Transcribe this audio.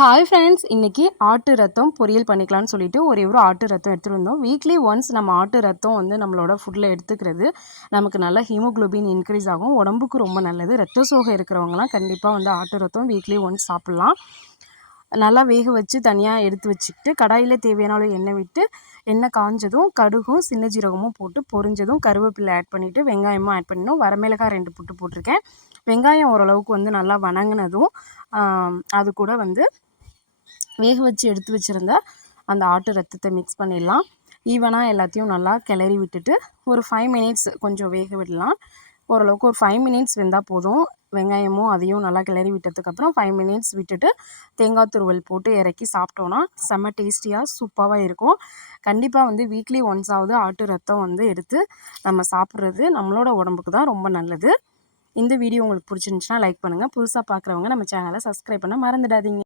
Hi friends, இன்றைக்கி ஆட்டு ரத்தம் பொரியல் பண்ணிக்கலாம்னு சொல்லிட்டு ஒரே ஒரு ஆட்டு ரத்தம் எடுத்துகிட்டு வந்தோம். வீக்லி ஒன்ஸ் நம்ம ஆட்டு ரத்தம் நம்மளோட ஃபுட்டில் எடுத்துக்கிறது நமக்கு நல்ல ஹீமோக்ளோபின் இன்க்ரீஸ் ஆகும், உடம்புக்கு ரொம்ப நல்லது. ரத்த சோகை இருக்கிறவங்களாம் கண்டிப்பாக ஆட்டு ரத்தம் வீக்லி ஒன்ஸ் சாப்பிட்லாம். நல்லா வேக வச்சு தனியாக எடுத்து வச்சுக்கிட்டு கடாயில் தேவையான அளவு எண்ணெய் விட்டு எண்ணெய் காஞ்சதும் கடுகும் சின்ன ஜீரகமும் போட்டு பொரிஞ்சதும் கருவேப்பிலை ஆட் பண்ணிவிட்டு வெங்காயமும் ஆட் பண்ணிடணும். வரமிளகாய் 2 புட்டு போட்டிருக்கேன். வெங்காயம் ஓரளவுக்கு நல்லா வணங்கினதும் அது கூட வேக வச்சு எடுத்து வச்சுருந்த அந்த ஆட்டு ரத்தத்தை மிக்ஸ் பண்ணிடலாம். ஈவனாக எல்லாத்தையும் நல்லா கிளறி விட்டுட்டு ஒரு 5 மினிட்ஸ் கொஞ்சம் வேக விடலாம். ஓரளவுக்கு ஒரு 5 மினிட்ஸ் வெந்தால் போதும். வெங்காயமும் அதையும் நல்லா கிளறி விட்டதுக்கப்புறம் 5 மினிட்ஸ் விட்டுட்டு தேங்காய் துருவல் போட்டு இறக்கி சாப்பிட்டோன்னா செம்ம டேஸ்டியாக சூப்பராக இருக்கும். கண்டிப்பாக வீக்லி ஒன்ஸாவது ஆட்டு ரத்தம் எடுத்து நம்ம சாப்பிட்றது நம்மளோட உடம்புக்கு தான் ரொம்ப நல்லது. இந்த வீடியோ உங்களுக்கு பிடிச்சிருந்துச்சுன்னா லைக் பண்ணுங்கள். புதுசாக பார்க்குறவங்க நம்ம சேனலை சப்ஸ்கிரைப் பண்ண மறந்துடாதீங்க.